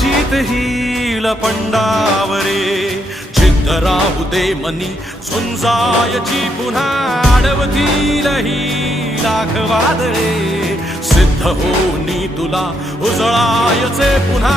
जीत hill पंडावरे जिद्द राहू दे मनी झुंजायची पुन्हा अडवतील ही लाख वादळे सिद्ध होनी तुला उजळायचे पुन्हा